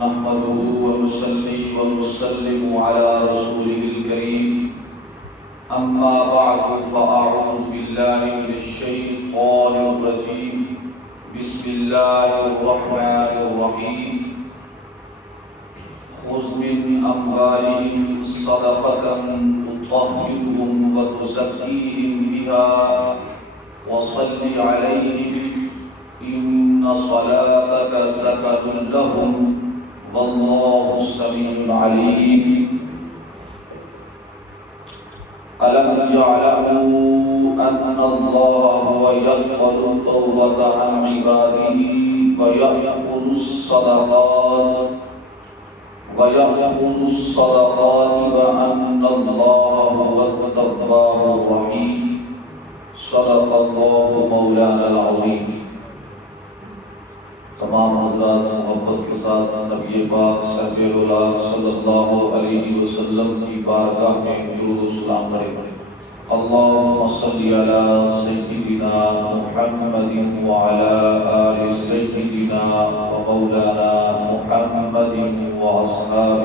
نحمده ونصلي ونسلم على رسوله الكريم أما بعد فأعوذ بالله من الشيطان الرجيم بسم الله الرحمن الرحيم خذ من أموالهم صدقة تطهرهم وتزكيهم بها وصل عليهم إن صلاتك سكن لهم والله السميع العليم ألم يعلموا أن الله هو يقبل التوبة عن عباده ويأخذ الصدقات وأن الله هو التواب الرحيم صدق الله مولانا العظيم۔ تمام حضرات محبت کے ساتھ نبی پاک صلی اللہ علیہ وسلم کی بارگاہ میں درود و سلام پڑھیں۔ اللہم صلی علی سیدنا محمد وعلی آل سیدنا ومولانا محمد واصحاب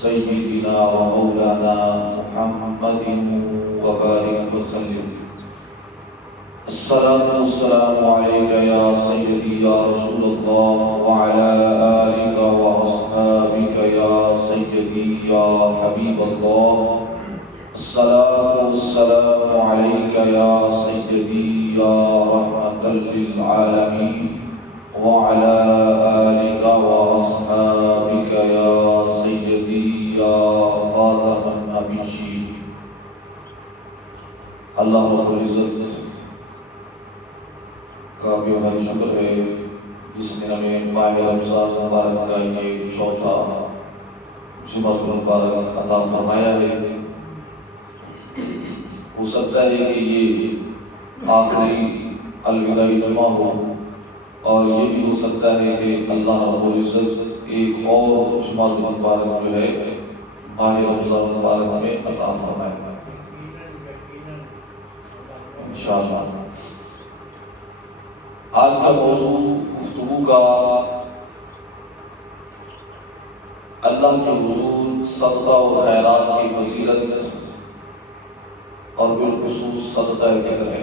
سیدنا ومولانا محمد وبارک وسلم۔ الصلاة والسلام عليك يا سيدي يا رسول الله وعلى آلك وأصحابك يا سيدي يا حبيب الله۔ الصلاة والسلام عليك يا سيدي يا رحمة للعالمين وعلى آلك وأصحابك يا سيدي يا خاتم النبيين۔ اللہ رب العزت کا بھی ہماری شکر ہے جس نے ہمیں ماہ رمضان مبارک کا یہ چوتھا جمعہ مبارک عطا فرمایا ہے۔ ہو سکتا ہے کہ یہ آخری الوداعی جمعہ ہو، اور یہ بھی ہو سکتا ہے کہ اللہ رب العزت ایک اور جمعہ مبارک جو ہے ماہ رمضان مبارک میں عطا فرمائے انشاءاللہ۔ آج کا موضوع گفتگو کا اللہ کے حضور صدقہ و خیرات کی فضیلت اور بالخصوص صدقہ فطر ہے۔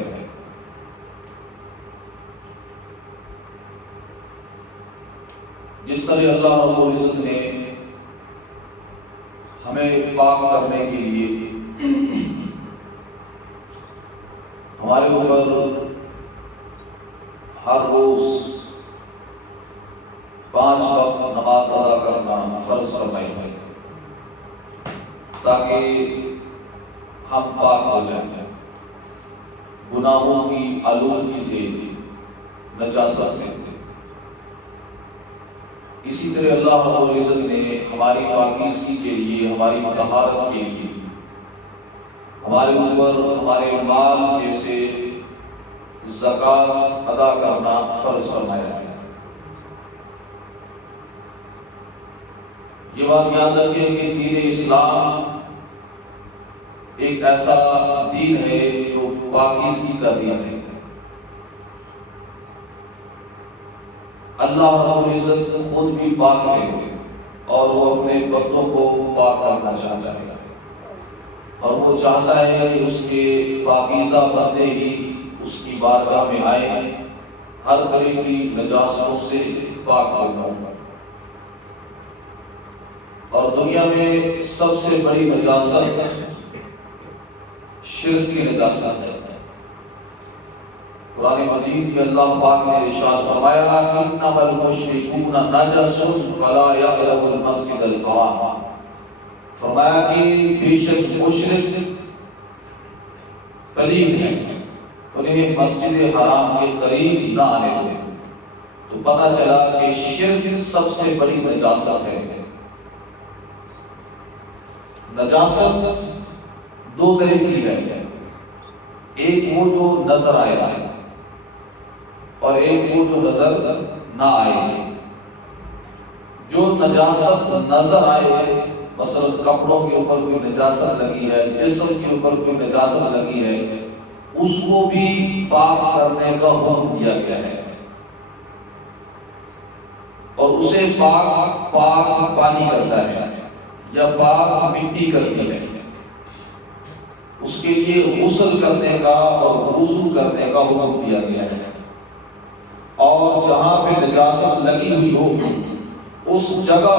جس طرح اللہ رب العزت نے ہمیں پاک کرنے کے لیے ہمارے اوپر ہر روز 5 وقت نماز ادا کرنا فرض فرمائی ہے تاکہ ہم پاک ہو جائیں گناہوں کی آلودگی سے، نجاست سے۔ اسی طرح اللہ رب العزت نے ہماری پاکیزگی کے لیے، ہماری طہارت کے لیے ہمارے اوپر ہمارے مال میں سے زکوٰۃ ادا کرنا فرض فرمایا ہے۔ یہ بات یاد رکھیں کہ دین اسلام ایک ایسا دین ہے جو پاکیزگی کا دین ہے۔ اللہ رب العزت خود بھی پاک ہے اور وہ اپنے بندوں کو پاک کرنا چاہتا ہے، اور وہ چاہتا ہے کہ اس کے پاکیزہ بندے ہی اس کی بارگاہ میں آئے، ہر طرح کی نجاستوں سے پاک ہو۔ اور دنیا میں سب سے بڑی نجاست شرک کی نجاست ہے۔ قرآن مجید میں اللہ پاک نے ارشاد فرمایا انما المشرکون نجس فلا یقربوا المسجد الحرام۔ فرمایا کہ بے شک مشرک پلید ہیں، انہیں مسجد حرام کے قریب نہ آنے دیں۔ تو پتہ چلا کہ شرک سب سے بڑی نجاست ہے۔ نجاست 2 طرح کی ہے، ایک وہ جو نظر آئے اور ایک وہ جو نظر نہ آئے۔ جو نجاست نظر آئے، مثلا کپڑوں کے اوپر کوئی نجاست لگی ہے، جسم کے اوپر کوئی نجاست لگی ہے، اس کو بھی پاک کرنے کا حکم دیا گیا ہے۔ اور اس اسے پاک پانی کرتا ہے یا پاک مٹی کرتی ہے، اس کے لیے غسل کرنے کا اور وضو کرنے کا حکم دیا گیا ہے، اور جہاں پہ نجاست لگی ہوئی ہو اس جگہ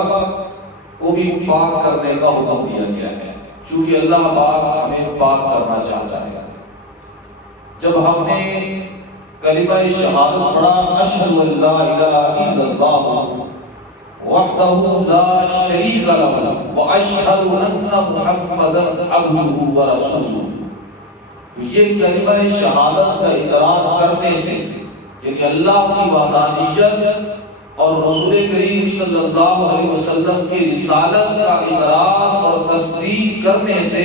کو بھی پاک کرنے کا حکم دیا گیا ہے، چونکہ اللہ پاک ہمیں پاک کرنا چاہتا ہے۔ جب ہم نے کلمہ شہادت پڑھا، اشہد ان لا الہ الا اللہ وحدہ لا شریک لہ واشہد ان محمدا عبدہ ورسولہ، تو یہ کلمہ شہادت کا اقرار کرنے سے، یعنی اللہ کی وحدانیت اور رسول کریم صلی اللہ علیہ وسلم کی رسالت کا اقرار اور تصدیق کرنے سے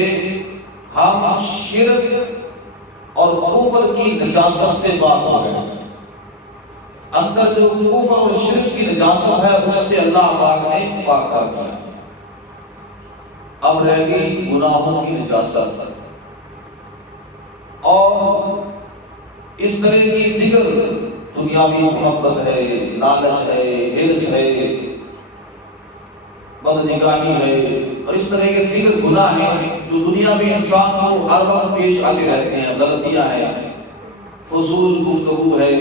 ہم شرک اور کفر کی نجاست سے پاک ہو گئے۔ اندر جو کفر اور شرک کی نجاست ہے اس سے اللہ پاک نے پاک کر دیا۔ اب رہ گئی گناہوں کی نجاست، اور اس طرح کی دیگر دنیاوی محبت ہے، لالچ ہے، ہرس ہے، بدنگاہی ہے، اور اس طرح کے دیگر گناہ ہیں جو دنیا میں انسان کو ہر وقت پیش آتے رہتے ہیں، غلطیاں ہیں، فضول گفتگو ہے،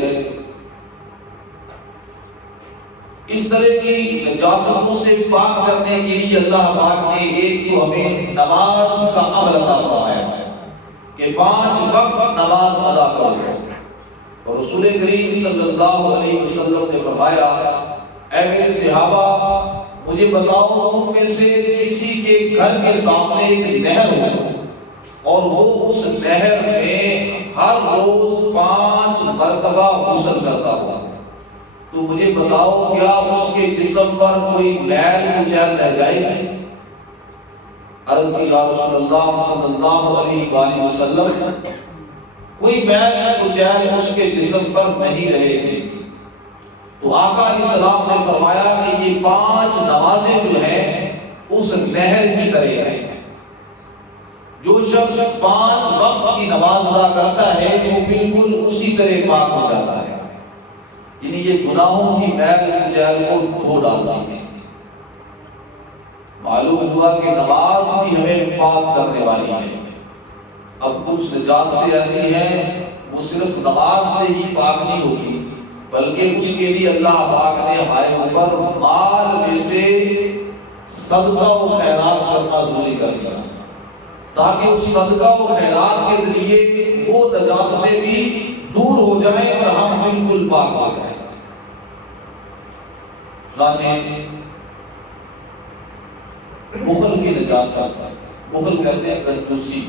اس طرح کی نجاستوں سے پاک کرنے کے لیے اللہ پاک نے ایک تو ہمیں نماز کا عمل عطا فرمایا ہے کہ 5 وقت نماز ادا کرو، اور رسول کریم صلی اللہ علیہ وسلم نے فرمایا، اے میرے صحابہ مجھے بتاؤ تم میں سے کسی کے گھر کے سامنے ایک نہر ہو اور وہ اس نہر میں ہر روز 5 مرتبہ غسل کرتا ہوا، تو مجھے بتاؤ کیا اس کے جسم پر کوئی میل کچیل رہ جائے گی؟ عرض کی یا رسول اللہ صلی اللہ علیہ وآلہ وسلم، کوئی میل کچیل اس کے جسم پر نہیں رہے گی۔ تو آقا علیہ السلام نے فرمایا کہ یہ 5 نمازیں جو ہیں اس نہر کی طرح ہیں، جو شخص 5 وقت کی نماز ادا کرتا ہے وہ بالکل اسی طرح پاک ہو جاتا ہے، یعنی یہ گناہوں کی میل کچیل کو دھو ڈالتی ہے۔ معلوم ہوا کہ نماز بھی ہمیں پاک کرنے والی ہے۔ اب کچھ نجاستیں ایسی ہیں وہ صرف نماز سے ہی پاک نہیں ہوتی، بلکہ اس کے لیے اللہ پاک نے ہمارے اوپر مال میں سے صدقہ و خیرات کرنا ضروری کر دیا، تاکہ اس صدقہ و خیرات کے ذریعے وہ نجاستیں بھی دور ہو جائیں اور ہم بالکل پاک ہو جائیں۔ بخل کی نجاست، بخل کہتے ہیں کنجوسی،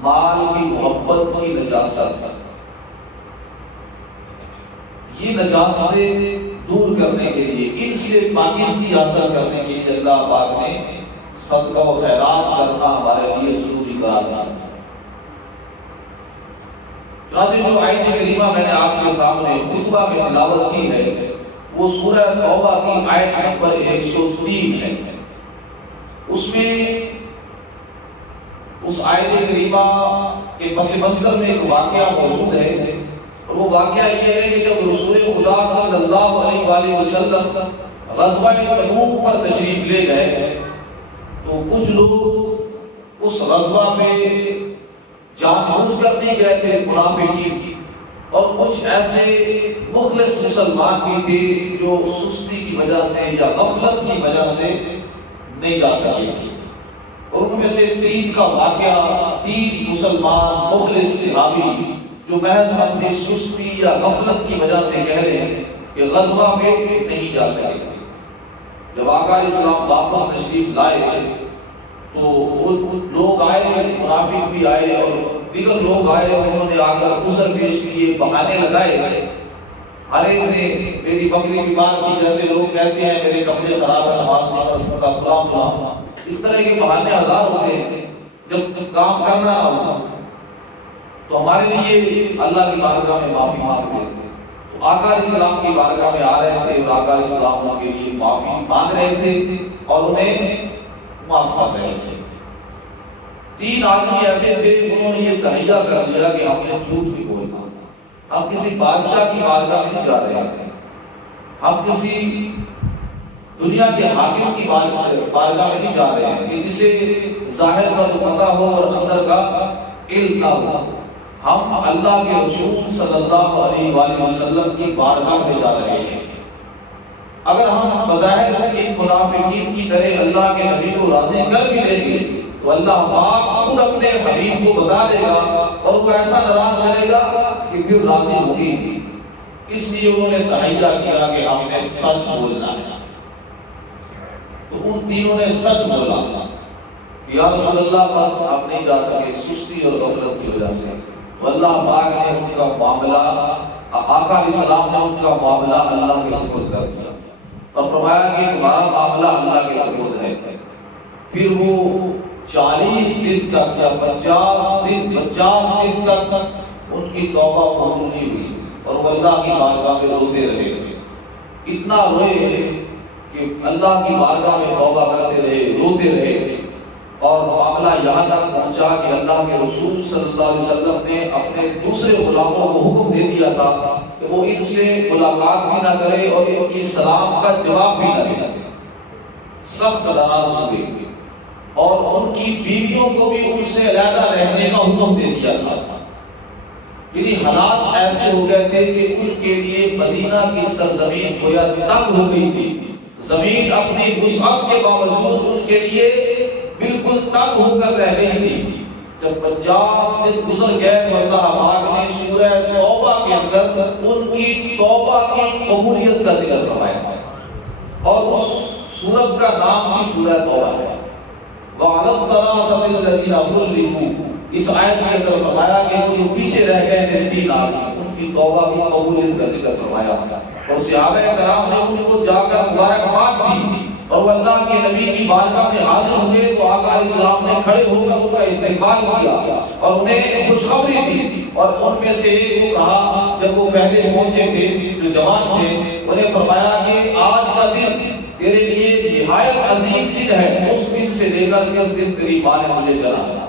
مال کی محبت کی نجاست، یہ نجاستیں دور کرنے کے لیے، ان سے پاکیزگی حاصل کرنے کے لیے اللہ پاک نے صدقہ و خیرات کرنا ہمارے لیے ضروری قرار دیا۔ چنانچہ جو آیت کریمہ میں نے آپ کے سامنے خطبہ میں تلاوت کی ہے وہ سورہ توبہ کی آیت نمبر 103 ہے۔ اس میں اس آیت کریمہ کے پس منظر میں ایک واقعہ موجود ہے، اور وہ واقعہ یہ ہے کہ جب رسول خدا صلی اللہ علیہ وآلہ وسلم غزوہ تبوک پر تشریف لے گئے تو کچھ لوگ اس غزوہ میں جان بوجھ کر نہیں گئے تھے، منافقین، اور کچھ ایسے مخلص مسلمان بھی تھے جو سستی کی وجہ سے یا غفلت کی وجہ سے نہیں جا سکے، اور ان میں سے 3 کا واقعہ، 3 مسلمان مخلص صحابی جو محض اپنی سستی یا غفلت کی وجہ سے کہہ رہے ہیں کہ غزوہ میں نہیں جا سکے۔ جب آقا علیہ السلام واپس تشریف لائے تو لوگ آئے، منافق بھی آئے اور دیگر لوگ آئے، اور انہوں نے آ کر عذر پیش کیے، بہانے لگائے۔ ہر ایک نے میری بکری بیمار کی، جیسے لوگ کہتے ہیں میرے کپڑے خراب ہیں، نماز نہیں پڑھ سکتا، فلاں فلاں، اس طرح کے بہانے ہزار ہوتے ہیں۔ جب کام کرنا نہ ہو تو ہمارے لیے اللہ کی بارگاہ میں معافی مانگ رہے تھے، تو آقا علیہ السلام کی بارگاہ میں آ رہے تھے اور آقا علیہ السلام ان کے لیے معافی مانگ رہے تھے اور انہیں معاف کر رہے تھے۔ 3 آدمی ایسے تھے انہوں نے یہ تہیہ کر لیا کہ ہم نے جھوٹ نہیں بولنا، ہم کسی بادشاہ کی بارگاہ میں نہیں جا رہے ہیں، ہم کسی دنیا کے حاکم کی بارگاہ میں نہیں جا رہے ہیں کہ جسے ظاہر کا تو پتہ ہو اور اندر کا علم نہ ہو. ہم اللہ کے رسول صلی اللہ علیہ وآلہ وسلم کی بارگاہ میں جا رہے ہیں. اگر ہم بظاہر ان منافقین کی طرح اللہ کے نبی کو راضی کر بھی لیں گے تو اللہ پاک خود اپنے حبیب کو بتا دے گا اور وہ ایسا ناراض کرے گا کہ پھر راضی ہوگی. اس لیے انہوں نے تحیہ کیا کہ ہم نے سچ بولنا ہے. تو ان تینوں نے سچ بولا. یا رسول اللہ بس آپ نہیں جا سکے سستی اور غفلت کی وجہ سے. تو اللہ پاک نے ان کا معاملہ، آقا علیہ السلام نے ان کا معاملہ اللہ کے سپرد کر دیا اور فرمایا کہ تمہارا معاملہ اللہ کے سپرد ہے. پھر وہ 40 دن تک یا 50 دن تک ان کی توبہ قبول نہیں ہوئی اور وہ اللہ کی بارگاہ میں روتے رہے. اتنا روئے کہ اللہ کی بارگاہ میں توبہ کرتے رہے، روتے رہے، اور معاملہ یہاں تک پہنچا کہ اللہ کے رسول صلی اللہ علیہ وسلم نے اپنے دوسرے غلاموں کو حکم دے دیا تھا کہ وہ ان سے ملاقات بھی نہ کرے اور ان کی سلام کا جواب بھی نہ دے. سخت ناراض ہوئے اور ان کی بیویوں کو بھی ان سے علیحدہ رہنے کا حکم دے دیا تھا. یعنی حالات ایسے ہو گئے تھے کہ ان کے لیے مدینہ کی سرزمین گویا تنگ ہو گئی تھی. زمین اپنی وسعت کے باوجود ان کے لیے بالکل تنگ ہو کر رہ گئی تھی. جب 50 دن گزر گئے تو اللہ پاک نے سورہ توبہ کے اندر ان کی توبہ کی قبولیت کا ذکر فرمایا اور اس سورت کا نام بھی سورہ توبہ ہے. وَعَلَى الصَّلَاةِ الَّذِينَ خُلِّفُوا، اس آیت کے اندر فرمایا کہ وہ جو پیچھے رہ گئے تھے 3 آدمی، ان کی توبہ کی قبولیت کا ذکر فرمایا اور صحابہ کرام نے ان کو جا کر مبارکباد دی. اور وہ اللہ کے نبی کی بارگاہ میں حاضر ہوئے تو آقا علیہ السلام نے کھڑے ہو کر ان کا استقبال کیا اور انہیں خوشخبری دی. اور ان میں سے ایک کو کہا، جب وہ پہلے پہنچے تھے جو جوان تھے، انہیں فرمایا کہ آج کا دن تیرے لیے نہایت عظیم دن ہے، اس دن سے لے کر کس دن تیری ماں نے مجھے جنا.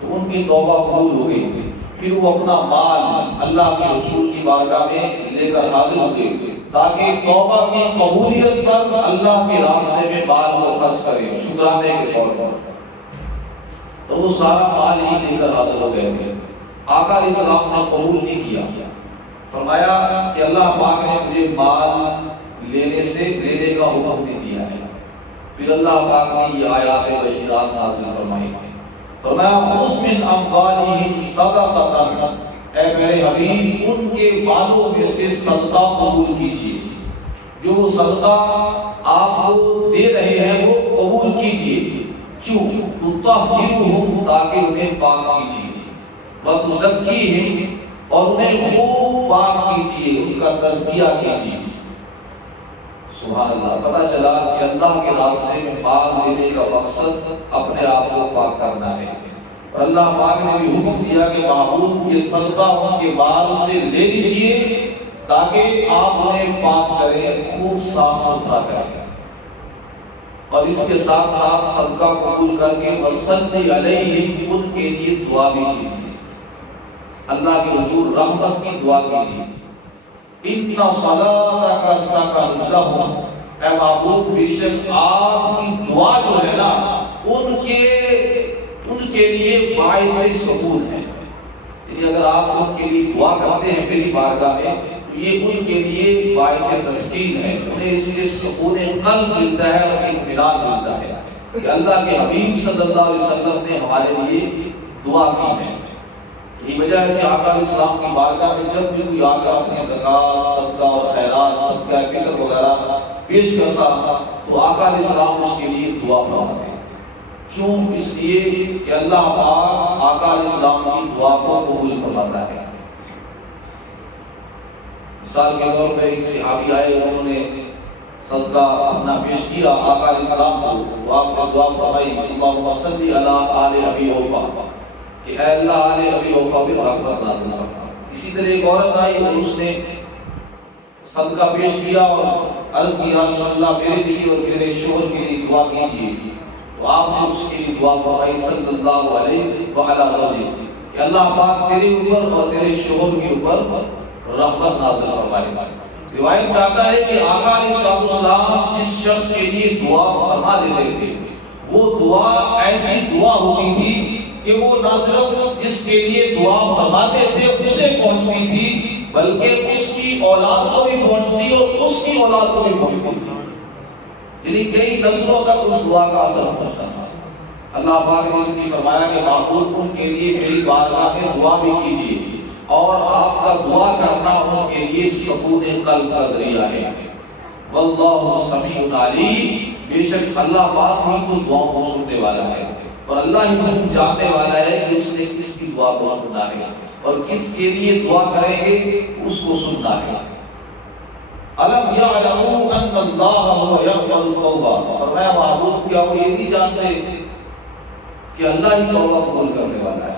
تو ان کی توبہ قبول ہو گئی. پھر وہ اپنا مال اللہ کے رسول کی بارگاہ میں لے کر حاضر ہوئے تاکہ توبہ کی قبولیت پر اللہ کے راستے میں مال کو خرچ کریں شکرانے کے طور پر. تو وہ سارا مال ہی لے کر حاضر ہو گئے تھے. آقا علیہ السلام نے قبول نہیں کیا. فرمایا کہ اللہ پاک نے مجھے مال لینے کا حکم نہیں دیا ہے. پھر اللہ پاک نے یہ آیات بشیرات نازل فرمائی. فرمایا خذ من اموالہم صدقۃ، اے میرے حبیب ان کے مالوں میں سے صدقہ قبول کیجیے. جو وہ صدقہ آپ کو دے رہے ہیں وہ قبول کیجیے. کیوں؟ تطہرہم، تاکہ انہیں پاک کیجیے، وتزکیہم، اور انہیں خوب پاک کیجیے، ان کا تزکیہ کیجیے. سبحان اللہ. پتہ چلا کہ اللہ کے راستے میں مال دینے کا مقصد اپنے آپ کو پاک کرنا ہے. اور اللہ پاک نے بھی حکم دیا کہ معبود یہ صدقہ ان کے مال سے لے لیجیے تاکہ آپ انہیں پاک کریں، خوب صاف ستھرا کریں. اور اس کے ساتھ ساتھ صدقہ قبول کر کے وصلی علیہم، ان کے لیے دعا بھی کیجیے، اللہ کے حضور رحمت کی دعا کیجیے. ان صلاتک سکن لہم، اے معبود بے شک آپ کی دعا جو ہے نا ان کے لیے باعث سکون ہے. یعنی اگر آپ ان کے لیے دعا کرتے ہیں میری بارگاہ میں تو یہ ان کے لیے باعث تسکین ہے. انہیں اس سے سکون قلب ملتا ہے اور اطمینان ملتا ہے کہ اللہ کے حبیب صلی اللہ علیہ وسلم نے ہمارے لیے دعا کی ہے. یہ وجہ ہے کہ آقا علیہ السلام کی بارگاہ میں جب بھی کوئی آقا اپنی زکوٰۃ، صدقہ اور خیرات، صدقہ فطر وغیرہ پیش کرتا تو آقا علیہ السلام اس کے لیے دعا فرماتے. کیوں؟ اس لیے کہ اللہ پاک آقا علیہ السلام کی دعا کو قبول فرماتا ہے. مثال کے طور پہ ایک صحابی آئے، انہوں نے صدقہ اپنا پیش کیا آقا علیہ السلام کو، تو آپ نے دعا فرمائی اللہم صلی علی آل ابی اوفا، کہ اے اللہ آل ابی اوفا بھی رحمت نازل فرما. اسی طرح ایک عورت آئی اور اس نے صدقہ پیش کیا اور عرض کیا رسول اللہ میرے لیے اور میرے شوہر کے لیے دعا کیجیے. تو آپ نے اس کے لیے دعا فرمائی صلی اللہ علیہ وعلی وسلم کہ اللہ پاک تیرے اوپر اور تیرے شوہر کے اوپر رحمت نازل فرمائے. روایت میں آتا ہے کہ آقا علیہ السلام جس شخص کے لیے دعا فرما دیتے تھے وہ دعا ایسی دعا ہوتی تھی کہ وہ نہ صرف جس کے لیے دعا فرماتے تھے اسے پہنچتی تھی بلکہ اس کی اولاد کو بھی پہنچتی اور اس کی اولاد کو بھی پہنچتی تھی، یعنی کئی نسلوں تک اس دعا کا اثر پہنچتا تھا۔ اللہ پاک نے اس لیے فرمایا کہ معبود ان کے لیے میری بارگاہ میں دعا بھی کیجیے اور آپ کا دعا کرنا ان کے لیے سکون قلب کا ذریعہ ہے۔ واللہ سمیع علیم، بے شک اللہ پاک ہی کو دعاؤں کو سننے والا ہے اور اللہ ہی خوب جاننے والا ہے کہ اس نے کس کی دعا کو سننا ہے اور کس کے لیے دعا کریں گے اس کو سننا ہے۔ الم یعلموا ان اللہ هو یقبل التوبہ، فرمایا معبود کیا وہ یہ نہیں جانتے کہ اللہ ہی توبہ قبول کرنے والا ہے؟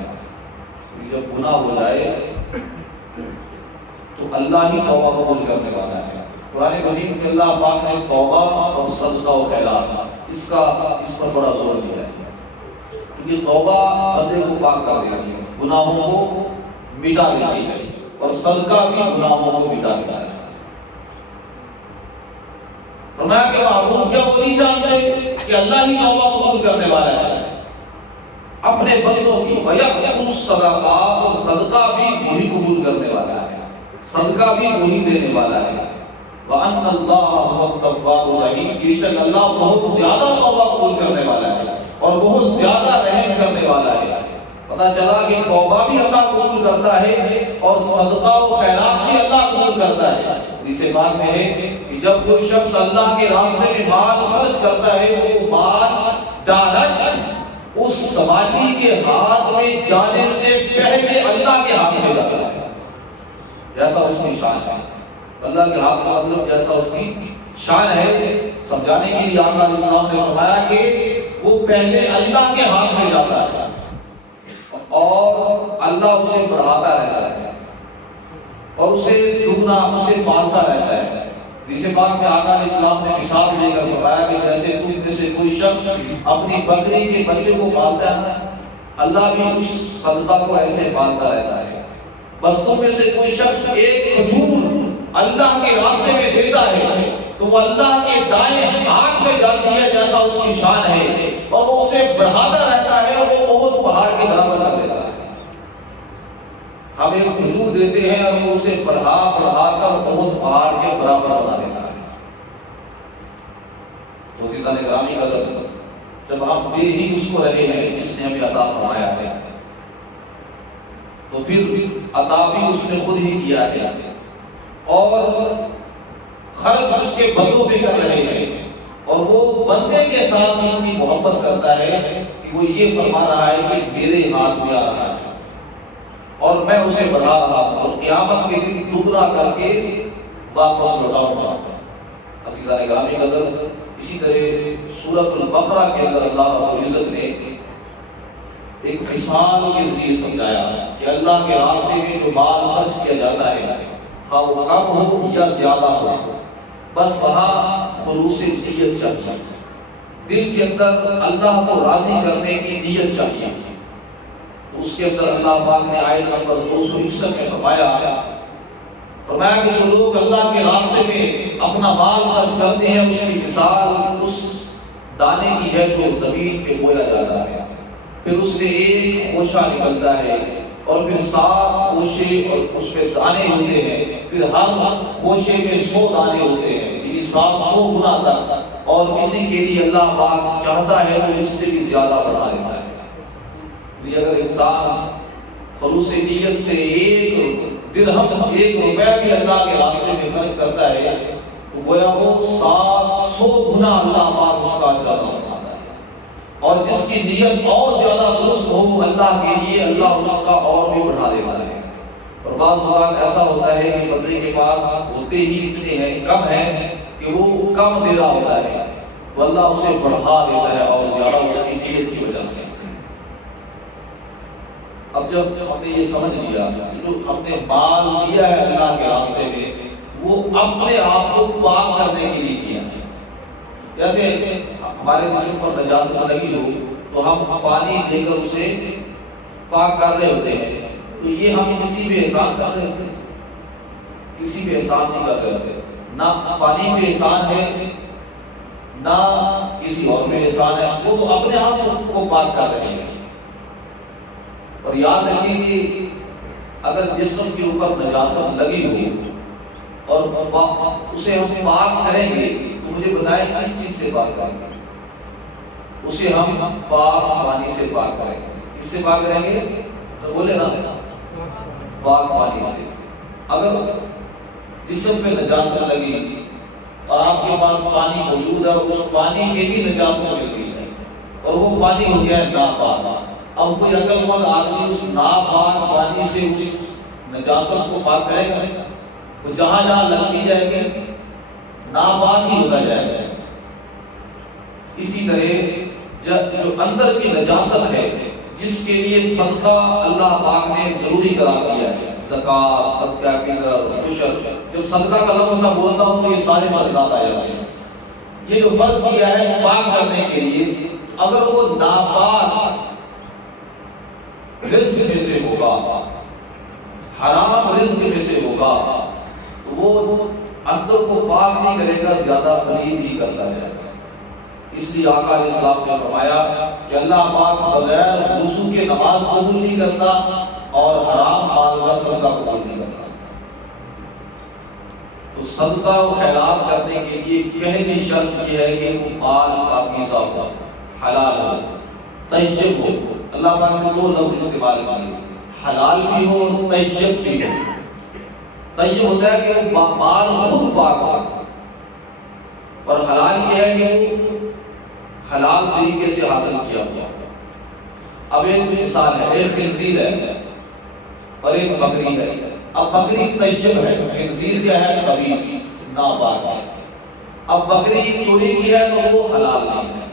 جب گناہ ہو جائے تو اللہ ہی توبہ قبول کرنے والا ہے۔ قرآن مجید میں اللہ پاک نے توبہ اور صدقہ و خیرات اس پر بڑا زور دیا ہے، کیونکہ توبہ بندے کو پاک کر دیتی ہے، گناہوں کو مٹا دیتی ہے، اور صدقہ بھی گناہوں کو مٹا دیتا ہے۔ فرمایا کہ معبود کیا وہ نہیں جانتے کہ اللہ ہی توبہ قبول کرنے والا ہے اپنے بندوں کی، وَيَأْخُذُ الصَّدَقَاتِ، اور صدقہ بھی وہی قبول کرنے والا ہے، صدقہ بھی وہی دینے والا ہے۔ وَأَنَّ اللَّهَ هُوَ التَّوَّابُ الرَّحِيمُ، بے شک اللہ بہت زیادہ توبہ قبول کرنے والا ہے اور بہت زیادہ رحم کرنے والا ہے۔ پتہ چلا کہ توبہ بھی اللہ قبول کرتا ہے اور صدقہ و خیرات بھی اللہ قبول کرتا ہے۔ اسے بات میں ہے کہ جب کوئی شخص اللہ کے راستے میں مال خرچ کرتا ہے وہ مال ڈائریکٹ اس سوالی کے ہاتھ میں جانے سے پہلے اللہ کے ہاتھ میں جاتا ہے، جیسا اس کی شان ہے۔ اللہ کے ہاتھ کا مطلب جیسا اس کی شان ہے، سمجھانے کے لیے آقا علیہ السلام نے فرمایا کہ وہ پہلے اللہ کے ہاتھ میں جاتا ہے اور اللہ اسے بڑھاتا رہتا ہے اور اسے دگنا اسے پالتا رہتا ہے۔ جسے بات میں آقا علیہ السلام نے مثال دے کر فرمایا کہ جیسے تم میں سے کوئی شخص اپنی بکری کے بچے کو پالتا ہے، اللہ بھی اس صدقہ کو ایسے پالتا رہتا ہے۔ بس تم میں سے کوئی شخص ایک کھجور اللہ کے راستے میں دیتا ہے تو وہ اللہ کے دائیں ہاتھ میں جاتی ہے جیسا اس کی شان ہے، اور وہ اسے بڑھاتا رہتا ہے اور وہ بہت پہاڑ کے برابر کر دیتا ہے۔ ہم ایک کھجور دیتے ہیں اور وہ اسے بڑھا کر بہت پہاڑ کے برابر بنا دیتا ہے۔ تو عزیزان گرامی قدر، جب ہم دے ہی اس کو رہے ہیں جس نے ہمیں عطا فرمایا ہے تو پھر عطا بھی اس نے خود ہی کیا ہے اور خرچ اس کے بندوں پہ کر رہے ہیں، اور وہ بندے کے ساتھ اتنی محبت کرتا ہے کہ وہ یہ فرما رہا ہے کہ میرے ہاتھ میں آ رہا ہے اور میں اسے بڑھا رہا ہوں اور قیامت کے دن دگنا کر کے واپس لوٹاؤں گا۔ عزیزان گرامی قدر، اسی طرح سورۃ البقرہ کے اندر اللہ رب العزت نے ایک مثال کے ذریعے سمجھایا کہ اللہ کے راستے میں جو مال خرچ کیا جاتا ہے خواہ وہ کم ہو یا زیادہ ہو، بس وہاں خلوص نیت چاہیے، دل کے اندر اللہ کو راضی کرنے کی نیت چاہیے۔ تو اس کے اندر اللہ پاک نے آیت نمبر 261 میں فرمایا کہ جو لوگ اللہ کے راستے میں اپنا مال خرچ کرتے ہیں اس کی مثال اس دانے کی ہے جو زمین پہ بویا جاتا ہے، پھر اس سے ایک خوشہ نکلتا ہے اور پھر 7 خوشے اور اس پہ دانے ہوتے ہیں، پھر ہر خوشے میں 100 دانے ہوتے ہیں، یعنی 700 گنا تک، اور کسی کے لیے اللہ پاک چاہتا ہے تو اس سے بھی زیادہ بڑھا دیتا ہے۔ اگر انسان خلوص نیت سے ایک درہم، 1 روپے بھی اللہ کے راستے میں خرچ کرتا ہے تو گویا وہ 700 گنا اللہ پاک اس کا اجر عطا فرماتا ہے، اور جس کی نیت اور زیادہ درست ہو اللہ کے لیے اللہ اس کا اور بھی بڑھا دیتا ہے۔ اور بعض اوقات ایسا ہوتا ہے کہ بندے کے پاس ہوتے ہی اتنے ہیں، کم ہیں کہ وہ کم دے رہا ہوتا ہے تو اللہ اسے بڑھا دیتا ہے اور زیادہ اس کی نیت کی وجہ سے۔ اب جب ہم نے یہ سمجھ لیا کہ جو ہم نے مال دیا ہے اللہ کے راستے میں وہ اپنے آپ کو پاک کرنے کے لیے کیا ہے، جیسے ہمارے جسم پر نجاست لگی ہو تو ہم پانی دے کر اسے پاک کر رہے ہوتے ہیں، تو یہ ہم کسی بھی احسان کر رہے ہوتے ہیں، کسی بھی احسان نہیں کر رہے ہوتے، نہ پانی پہ احسان ہے نہ کسی اور پہ احسان ہے، وہ تو اپنے آپ کو پاک کر رہے ہیں۔ اور یاد رکھیں کہ اگر جسم کے اوپر نجاست لگی ہو اور اسے ہم پاک کریں گے تو مجھے بتائیں کس چیز سے پاک کریں گے؟ اسے ہم پاک پانی سے پاک کریں گے۔ کس سے پاک کریں گے؟ تو بولے نا، پاک پانی سے۔ اگر جسم پہ نجاست لگی اور آپ کے پاس پانی موجود ہے اور اس پانی میں بھی نجاست لگی ہے اور وہ پانی ہو گیا ناپاک، اب کوئی عقل مند آدمی اس ناپاک پانی سے اس نجاست کو پاک کرے گا؟ تو جہاں جہاں لگتی جائے گی ناپاک ہی ہوتا جائے گا۔ اسی طرح جو اندر کی نجاست ہے، جس کے لیے صدقہ اللہ پاک نے ضروری قرار دیا ہے، زکوٰۃ، صدقہ فطر، عشر، جب صدقہ کا لفظ میں بولتا ہوں تو یہ سارے صدقات آ جاتے ہیں۔ یہ جو فرض کیا ہے پاک کرنے کے لیے، اگر وہ ناپاک رزق میں سے ہوگا، حرام رزق میں سے ہوگا، تو وہ اندر کو پاک نہیں کرے گا، زیادہ پلید ہی کرتا جائے گا۔ اس لیے آقا علیہ السلام نے فرمایا کہ اللہ پاک بغیر وضو کے نماز قبول نہیں کرتا اور حرام مال کا صدقہ قبول نہیں کرتا۔ تو صدقہ و خیرات کرنے کے لیے پہلی شرط یہ ہے کہ وہ مال پاکیزہ ہو، حلال ہو، طیب ہو۔ اللہ پاک نے دو لفظ استعمال کیے، حلال بھی ہو اور طیب بھی ہو۔ طیب ہوتا ہے کہ وہ مال خود پاک ہو، اور حلال یہ ہے کہ وہ حلال طریقے سے حاصل کیا ہوا۔ اب ایک مثال ہے، ایک خنزیر ہے اور ایک بکری ہے۔ اب بکری طیب ہے، خنزیر کیا ہے؟ خبیث، ناپاک ہے۔ اب بکری چوری کی ہے تو وہ حلال نہیں ہے،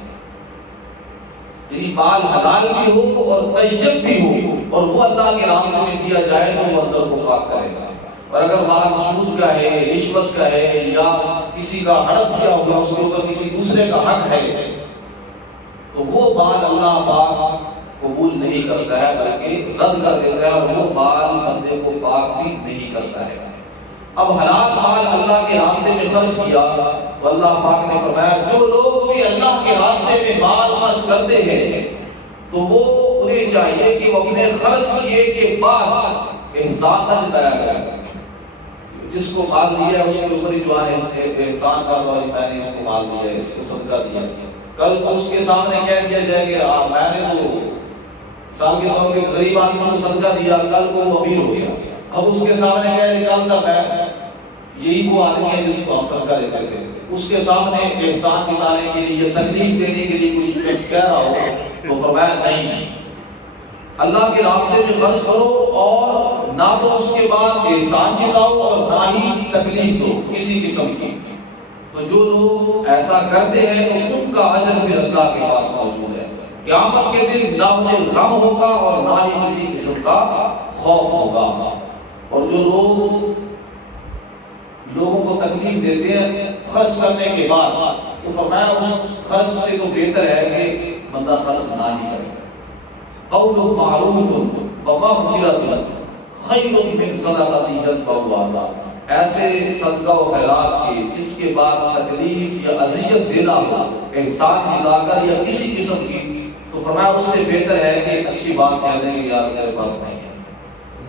یعنی مال حلال بھی ہو اور طیب بھی ہو اور وہ اللہ کے راستے میں دیا جائے تو وہ اندر کو پاک کرے گا۔ اور اگر مال سود کا ہے، رشوت کا ہے، یا کسی کا ہڑپ کیا ہوا اس کے اوپر کسی دوسرے کا حق ہے، تو وہ مال اللہ پاک قبول نہیں کرتا ہے بلکہ رد کر دیتا ہے، اور وہ مال بندے کو پاک بھی نہیں کرتا ہے۔ اب حلال مال اللہ کے راستے میں خرچ کیا تو اللہ پاک نے فرمایا جو لوگ بھی اللہ کے راستے میں مال خرچ کرتے ہیں تو وہ انہیں چاہیے کہ وہ اپنے خرچ کیے کے بعد احسان نہ جتایا کریں۔ جس کو مال دیا ہے اس کے اوپر ہی جو ہے احسان کر رہا ہے، میں نے اس کو مال دیا ہے، اس کو صدقہ دیا، کل کو اس کے سامنے کہہ دیا جائے کہ میں نے تو مثال کے طور پہ غریب آدمی کو صدقہ دیا، کل کو وہ امیر ہو گیا، اب اس کے سامنے کہہ رہے کل تک میں یہی وہ آدمی ہے جس کو ہم صدقہ دیتے تھے، اس کے سامنے احسان دلانے کے لیے یا تکلیف دینے کے لیے کوئی شخص کہہ رہا ہو تو فرمایا نہیں، اللہ کے راستے میں خرچ کرو اور نہ تو اس کے بعد احسان جتاؤ اور نہ ہی تکلیف دو کسی قسم کی۔ تو جو لوگ ایسا کرتے ہیں تو ان کا اجر پھر اللہ کے پاس موجود ہے، قیامت کے دن نہ انہیں غم ہوگا اور نہ ہی کسی قسم کا خوف ہوگا۔ اور جو لوگوں کو تکلیف دیتے ہیں خرچ کرنے کے بعد، تو فرمایا اس خرچ سے تو بہتر ہے کہ بندہ خرچ نہ ہی کرے۔ قول معروف ومغفرۃ خیر من صدقۃ یتبعها اذى، ایسے صدقہ و خیرات کے جس کے بعد تکلیف یا اذیت دینا ہو احسان دلا کر یا کسی قسم کی، تو فرمایا اس سے بہتر ہے کہ اچھی بات کہہ دیں کہ یار میرے پاس نہیں ہے،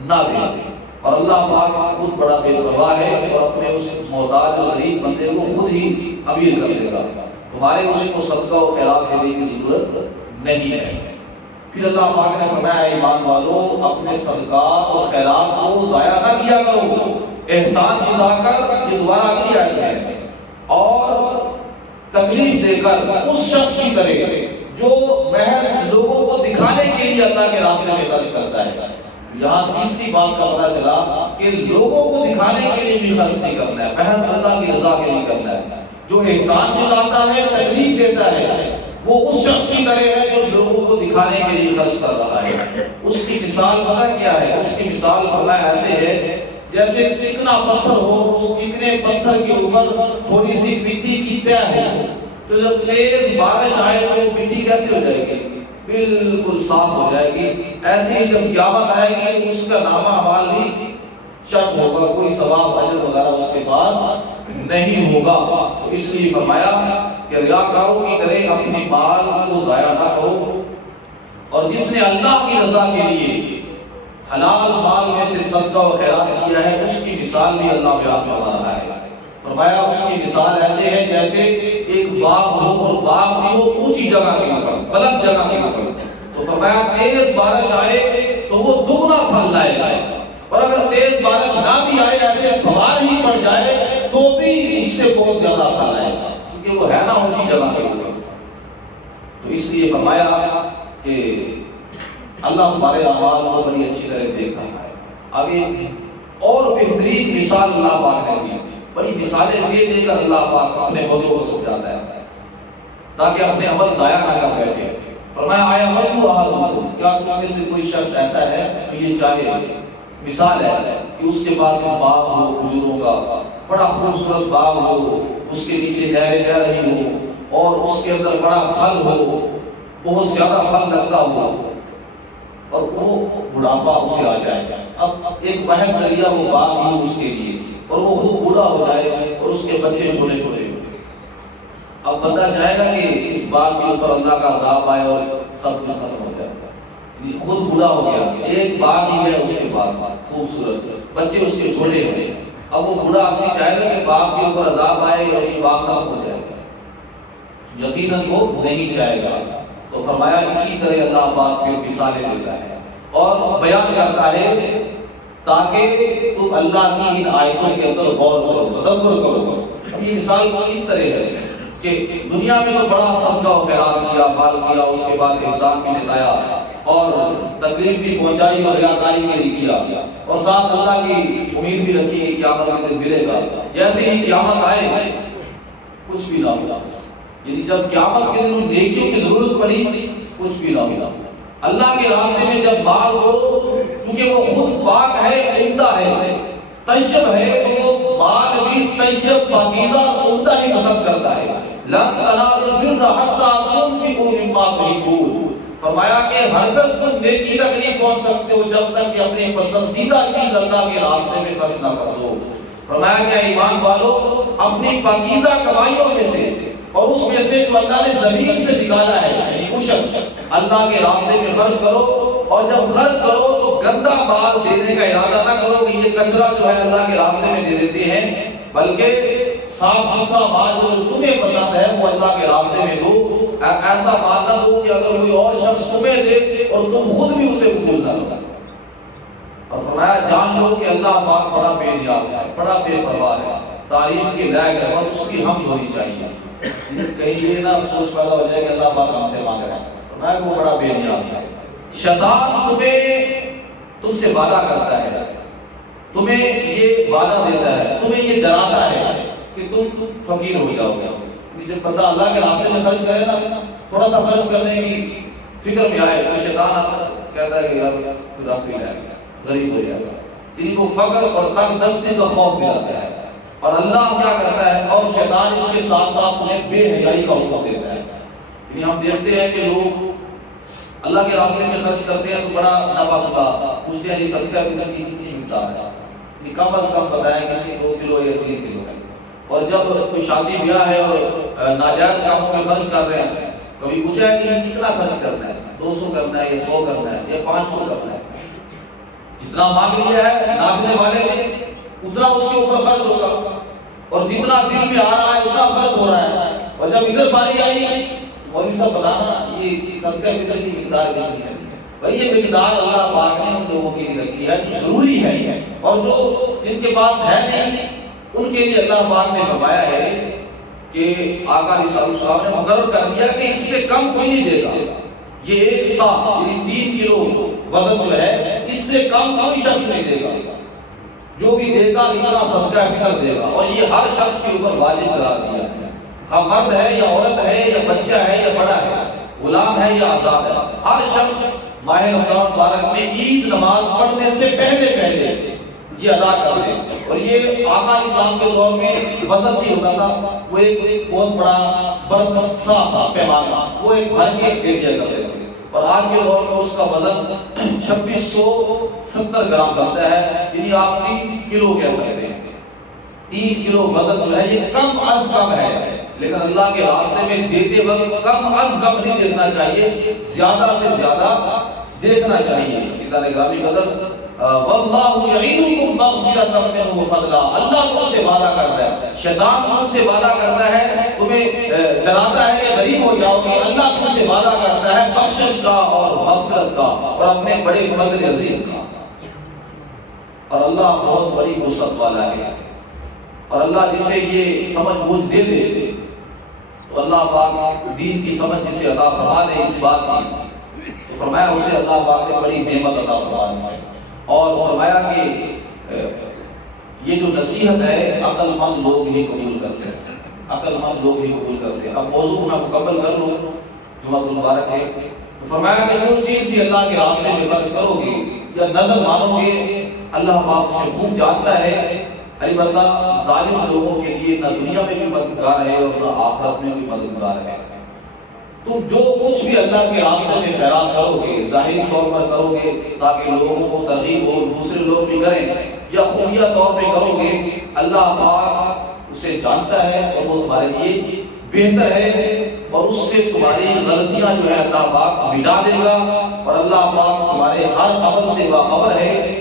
نہ دیں۔ اور اللہ پاک خود بڑا بے پرواہ ہے اور اپنے اس محتاج غریب بندے کو خود ہی امیر کر دے گا، تمہارے اس کو صدقہ و خیرات دینے کی ضرورت نہیں ہے۔ پھر اللہ پاک نے فرمایا ایمان والو اپنے صدقات اور خیرات کو ضائع نہ کیا کرو، احسان جتا کر، یہ دوبارہ اگلی آیت ہے، اور تکلیف دے کر اس شخص کی طرح جو محض لوگوں کو دکھانے کے لیے اللہ کے راستے میں خرچ کرتا ہے۔ یہاں تیسری بات کا پتہ چلا کہ لوگوں کو دکھانے کے لیے بھی خرچ نہیں کرنا ہے، محض اللہ کی رضا کے لیے کرنا ہے۔ جو احسان جتاتا ہے، تکلیف دیتا ہے، وہ اس شخص کی طرح ہے جو لوگوں کو دکھانے کے لیے خرچ کر رہا ہے۔ اس کی مثال پتہ کیا ہے؟ اس کی مثال فرمایا ایسے ہے جیسے چکنا پتھر ہو، اس چکنے پتھر کے اوپر تھوڑی سی مٹی کی تہ ہو، تو جب تیز بارش آئے تو وہ مٹی کیسے ہو جائے گی؟ بالکل صاف ہو جائے گی۔ ایسے ہی جب قیامت آئے گی اس کا نامہ اعمال بھی چیک ہوگا، کوئی ثواب اجر وغیرہ اس کے پاس نہیں ہوگا۔ تو اس لیے فرمایا کہ ریاکاروں کی طرح اپنے مال کو ضائع نہ کرو، اور جس نے اللہ کی رضا کے لیے حلال مال میں سے صدقہ و خیرات کیا ہے اس کی مثال بھی اللہ بیان فرما رہا ہے۔ فرمایا اس کی مثال ایسے ہے جیسے ایک باغ ہو، اور باغ بھی ہو اونچی جگہ کے اوپر، بلند جگہ کے اوپر، تو فرمایا تیز بارش آئے تو وہ دگنا پھل لائے گا، اور اگر تیز بارش نہ بھی آئے، ایسے فوار ہی پڑ جائے تو بھی اس سے بہت زیادہ پھل آئے گا، کیونکہ وہ ہے نا اونچی جگہ کے اوپر۔ تو اس لیے فرمایا کہ اللہ ہمارے اعمال کو بڑی اچھی طرح دیکھ رہا ہے۔ اب ایک اور بہترین مثال اللہ پاک نے دی، بڑی مثالیں دے دے کر اللہ پاک اپنے بندوں کو سمجھاتا ہے تاکہ اپنے عمل ضائع نہ کر بیٹھے۔ فرمایا آیا ودو احدکم، کیا تم میں سے کوئی شخص ایسا ہے کہ یہ چاہے، مثال ہے کہ اس کے پاس ایک باغ ہو کھجوروں کا، بڑا خوبصورت باغ ہو، اس کے نیچے نہریں بہہ رہی ہو، اور اس کے اندر بڑا پھل ہو، بہت زیادہ پھل لگتا ہو، اور وہ بڑھاپا اسے آ جائے، اب ایک واحد ذریعہ وہ باغ ہی اس کے لیے، اور وہ خود بوڑھا ہو جائے اور اس کے بچے چھوٹے چھوٹے ہو۔ اب بندہ چاہے گا کہ اس باغ کے اوپر اللہ کا عذاب آئے اور سب کچھ ختم ہو جائے، خود بوڑھا ہو گیا، ایک باغ ہی ہے اس کے پاس خوبصورت، بچے اس کے چھوٹے ہوئے، اب وہ بوڑھا آدمی چاہے گا کہ باغ کے اوپر عذاب آئے اور یہ باغ ختم ہو جائے گا، یقیناً وہ نہیں چاہے گا۔ تو فرمایا اسی طرح اللہ پاک کی مثالیں دیتا ہے اور بیان کرتا ہے تاکہ تم اللہ کی ان آیتوں کے اندر غور کرو، تدبر کرو۔ یہ مثال اس طرح ہے کہ دنیا میں تو بڑا صدقہ و خیرات کیا، مال کیا، اس کے بعد احسان بھی جتایا اور تکلیف بھی پہنچائی اور ریاکاری کے لیے کیا، اور ساتھ اللہ کی امید بھی رکھی کہ قیامت کے دن ملے گا۔ جیسے ہی قیامت آئے کچھ بھی نہ ملا، یعنی جب قیامت کے دن نیکیوں کی ضرورت پڑی کچھ بھی نہ ملا۔ اللہ کے راستے میں جب مال ہو، کیونکہ وہ خود پاک ہے، عمدہ ہے، طیب ہے، تو وہ مال بھی طیب، پاکیزہ، عمدہ ہی پسند کرتا ہے۔ لن تنالوا البر حتى تنفقوا مما تحبون، فرمایا کہ ہرگز تم نیکی تک نہیں پہنچ سکتے ہو جب تک کہ اپنی پسندیدہ چیز اللہ کے راستے میں خرچ نہ کر دو۔ فرمایا کہ ایمان والو اپنی پاکیزہ کمائیوں میں سے اور اس میں سے جو اللہ نے زمین سے نکالا ہے، یعنی عشر، اللہ کے راستے میں خرچ کرو، اور جب خرچ کرو تو گندا مال دینے کا ارادہ نہ کرو کہ یہ کچرا جو ہے اللہ کے راستے میں دے دیتے ہیں، بلکہ صاف ستھرا مال جو تمہیں پسند ہے وہ اللہ کے راستے میں دو۔ ایسا مال نہ دو کہ اگر کوئی اور شخص تمہیں دے اور تم خود بھی اسے قبول نہ کرو۔ اور فرمایا جان لو کہ اللہ پاک بڑا بے نیاز ہے، بڑا بے پرواہ ہے، تعریف کے لائق ہے، بس اس کی حمد ہونی چاہیے۔ کہیں یہ نہ سوچ پیدا ہو جائے کہ اللہ پاک ہم سے مانگ رہا ہے، فرمایا کہ وہ بڑا بے نیاز ہے۔ شیطان تم سے وعدہ کرتا ہے، تمہیں یہ وعدہ دیتا ہے، تمہیں یہ ڈراتا ہے کہ تم فقیر ہو جاؤ گے۔ جب بندہ اللہ کے راستے میں خرچ کرے نا، تھوڑا سا خرچ کرنے کی فکر میں آئے تو شیطان آتا کہتا ہے کہ یار رب بھی جائے گا، غریب ہو جائے گا، جن کو فقر اور تنگ دستی کا خوف دلاتا ہے، اور اللہ کیا کرتا ہے، اور شیطان اس کے ساتھ ساتھ انہیں بے حیائی کا حکم دیتا ہے۔ یعنی ہم دیکھتے ہیں کہ لوگ اللہ کے راستے میں خرچ کرتے ہیں تو بڑا نفع ہوتا، پوچھتے ہیں جی صدقہ فطر کی کتنی مقدار ہے، کم از کم بتائیں گے کہ 2 کلو یا 3 کلو ہے، اور جب کوئی شادی بیاہ ہے اور ناجائز کاموں میں خرچ کر رہے ہیں، کبھی پوچھا ہے کہ یہ کتنا خرچ کرنا ہے، 200 کرنا ہے یا 100 کرنا ہے یا 500 کرنا ہے، جتنا مانگ لیا ہے ناچنے والے نے اتنا اس کے اوپر خرچ ہوگا، اور جتنا دل میں آ رہا ہے اتنا خرچ ہو رہا ہے۔ اور جب ادھر باری آئی مولوی صاحب بتانا یہ صدقہ فطر کی مقدار کتنی ہے، بھائی یہ مقدار اللہ پاک نے ان لوگوں کے لیے رکھی ہے جو ضروری ہے، اور جو جن کے پاس ہے نہیں ان کے لیے اللہ پاک نے فرمایا ہے کہ آقا علیہ السلام نے مقرر کر دیا کہ اس سے کم کوئی نہیں دے گا، یہ 1 سا یعنی 3 کلو وزن جو ہے اس سے کم کوئی شخص نہیں دے گا، جو بھی دے گا اتنا صدقہ فطر دے گا، اور یہ ہر شخص کے اوپر واجب قرار دیا ہے، خواہ مرد ہے یا عورت ہے یا بچہ ہے یا بڑا ہے، غلام ہے یا آزاد ہے، ہر شخص ماہ رمضان مبارک میں عید نماز پڑھنے سے پہلے یہ ادا کر دے۔ اور یہ آقا علیہ السلام کے دور میں وزن بھی ہوتا تھا، وہ ایک بہت بڑا برتن سا تھا، پیمانہ، وہ ایک بھر کے دے دیا کرتے تھے، اور آج کے دور میں اس کا وزن 2670 گرام بنتا ہے، یعنی آپ 3 کلو کہہ سکتے ہیں۔ 3 کلو وزن جو ہے یہ کم از کم ہے، لیکن اللہ کے راستے میں دیتے وقت کم از کم نہیں دیکھنا چاہیے، زیادہ سے زیادہ دیکھنا چاہیے۔ عزیزان گرامی قدر، واللہ یعیدکم مغفرۃ منہ وفضلا، اللہ تم سے وعدہ کرتا ہے، شیطان تم سے وعدہ کرتا ہے، تمہیں ڈراتا ہے کہ غریب ہو جاؤ گے، اللہ تم سے وعدہ کرتا ہے بخشش کا اور مغفرت کا اور اپنے بڑے فضل عظیم کا۔ اور اللہ بہت بڑی وسعت والا ہے، اور اللہ جسے یہ سمجھ بوجھ دے دے تو اللہ پاک دین کی سمجھ جسے عطا فرما دے اس بات کی، تو فرمایا اسے اللہ پاک نے بڑی نعمت عطا فرما دی، اور فرمایا کہ یہ جو نصیحت ہے عقل مند لوگ ہی قبول کرتے ہیں، عقل مند لوگ ہی قبول کرتے ہیں۔ اب موضوع کو میں مکمل کر لوں، جمعہ المبارک ہے، تو فرمایا کہ جو چیز بھی اللہ کے راستے میں خرچ کرو گے یا نظر مانو گے، اللہ پاک سے خوب جانتا ہے۔ البتہ ظالم لوگوں کے لیے نہ دنیا میں بھی مددگار ہے اور نہ آخرت میں بھی مددگار ہے۔ تم جو کچھ بھی اللہ کے راستے میں خیرات کرو گے، ظاہری طور پر کرو گے تاکہ لوگوں کو ترغیب ہو، دوسرے لوگ بھی کریں، یا خفیہ طور پہ کرو گے، اللہ پاک اسے جانتا ہے اور وہ تمہارے لیے بہتر ہے، اور اس سے تمہاری غلطیاں جو ہے اللہ پاک مٹا دے گا، اور اللہ پاک تمہارے ہر عمل سے باخبر ہے۔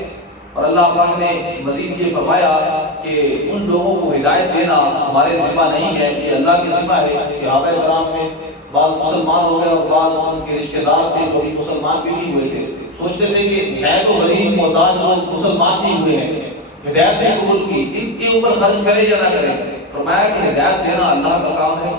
اور اللہ پاک نے مزید یہ فرمایا کہ ان لوگوں کو ہدایت دینا ہمارے ذمہ نہیں ہے، یہ اللہ کے ذمہ ہے۔ صحابہ کرام میں بعض مسلمان ہو گئے اور بعض ان کے رشتہ دار تھے جو مسلمان بھی نہیں ہوئے تھے، سوچتے تھے کہ ہے تو غریب محتاج لوگ مسلمان بھی ہوئے ہیں، ہدایت نے قبول کی، ان کے اوپر خرچ کرے یا نہ کرے؟ فرمایا کہ ہدایت دینا اللہ کا کام ہے،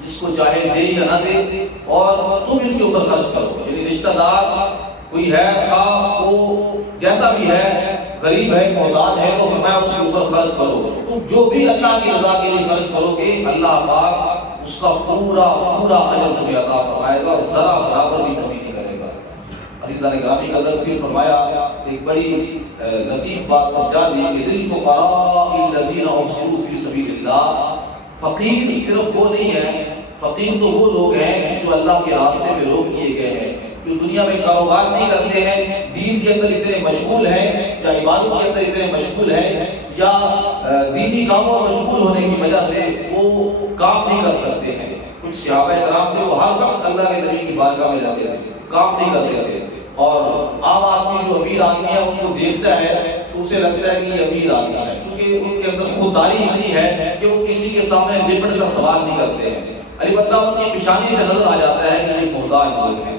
جس کو چاہے دے یا نہ دے، اور تم ان کے اوپر خرچ کرو۔ یعنی رشتہ دار کوئی ہے، خواہ وہ جیسا بھی ہے، غریب ہے، محتاج ہے، تو فرمایا اس کے اوپر خرچ کرو۔ تم جو بھی اللہ کی رضا کے لیے خرچ کرو گے، اللہ پاک اس کا پورا پورا اجر تمہیں عطا فرمائے گا اور ذرا برابر بھی کمی نہیں کرے گا۔ عزیزان گرامی قدر، پھر فرمایا ایک بڑی لطیف بات سمجھا دی کہ للفقراء الذین احصروا فی سبیل اللہ، فقیر صرف وہ نہیں ہے، فقیر تو وہ لوگ ہیں جو اللہ کے راستے میں روک دیے گئے ہیں، جو دنیا میں کاروبار نہیں کرتے ہیں، دین کے اندر اتنے مشغول ہیں یا عبادت کے اندر اتنے مشغول ہیں یا دینی کاموں میں مشغول ہونے کی وجہ سے وہ کام نہیں کر سکتے ہیں۔ کچھ صحابہ کرام تھے وہ ہر وقت اللہ کے نبی کی بارگاہ میں جاتے تھے، کام نہیں کرتے تھے، اور عام آدمی جو امیر آدمی ہے ان کو دیکھتا ہے تو اسے لگتا ہے کہ یہ امیر آدمی ہے، کیونکہ ان کے اندر خودداری اتنی ہے کہ وہ کسی کے سامنے لپٹ کر سوال نہیں کرتے ہیں، البتہ ان کی پیشانی سے نظر آ جاتا ہے کہ یہ محتاج لوگ ہیں،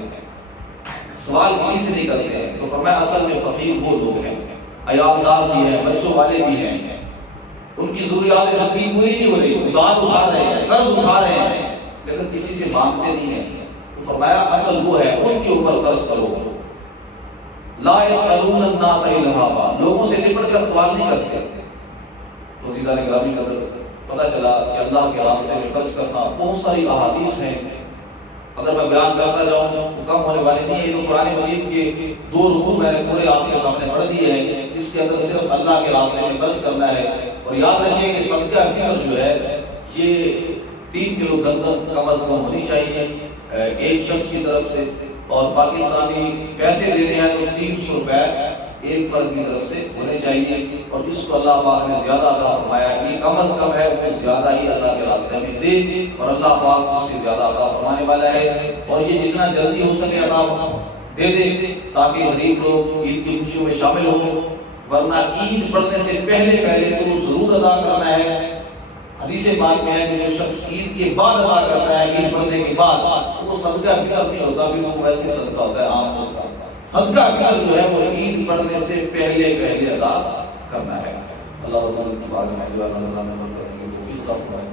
سوال کسی سے نہیں کرتے ہیں۔ تو فرمایا اصل میں فقیر وہ لوگ ہیں، عیالدار بھی ہیں، بچوں والے بھی ہیں، ان کی ضروریات زندگی پوری نہیں ہو رہی، ادار اٹھا رہے ہیں، قرض اٹھا رہے ہیں، لیکن کسی سے مانگتے نہیں ہیں۔ تو فرمایا اصل وہ ہے، ان کے اوپر خرچ کرو۔ لا يسألون الناس الہافا، لوگوں سے لپٹ کر سوال نہیں کرتے۔ تو عزیزان گرامی قدر، پتہ چلا کہ اللہ کے راستے میں خرچ کرنا بہت ساری احادیث ہیں، اگر میں بیان کرتا جاؤں تو کم ہونے والی نہیں ہے۔ یہ تو قرآن مجید کے 2 رکوع میں نے پورے آپ کے سامنے پڑھ دیے ہیں، جس کے اندر صرف اللہ کے راستے میں خرچ کرنا ہے۔ اور یاد رکھیں کہ صدقہ فطر جو ہے یہ 3 کلو گندم کم از کم ہونی چاہیے ایک شخص کی طرف سے، اور پاکستانی پیسے دینے ہیں تو 300 روپے ایک فرد کی طرف سے ہونے چاہیے، اور جس کو اللہ پاک نے زیادہ عطا فرمایا یہ کم از کم ہے، وہ زیادہ ہی اللہ کے راستے میں دے، اور اللہ پاک اس سے زیادہ عطا فرمانے والا ہے، اور یہ جتنا جلدی ہو سکے عطا دے دے تاکہ غریب لوگ عید کی خوشیوں میں شامل ہوں، ورنہ عید پڑھنے سے پہلے تو ضرور ادا کرنا ہے۔ حدیث پاک میں ہے کہ جو شخص عید کے بعد ادا کرتا ہے، عید پڑھنے کے بعد، وہ صدقہ فطر نہیں ہوتا، بھی وہ ویسے صدقہ ہوتا ہے، عام صدقہ۔ صدقہ فطر جو ہے وہ عید پڑھنے سے پہلے ادا کرنا ہے۔ اللہ رب العزت کی بارگاہ میں دعا کرنے کی توفیق عطا فرمائے۔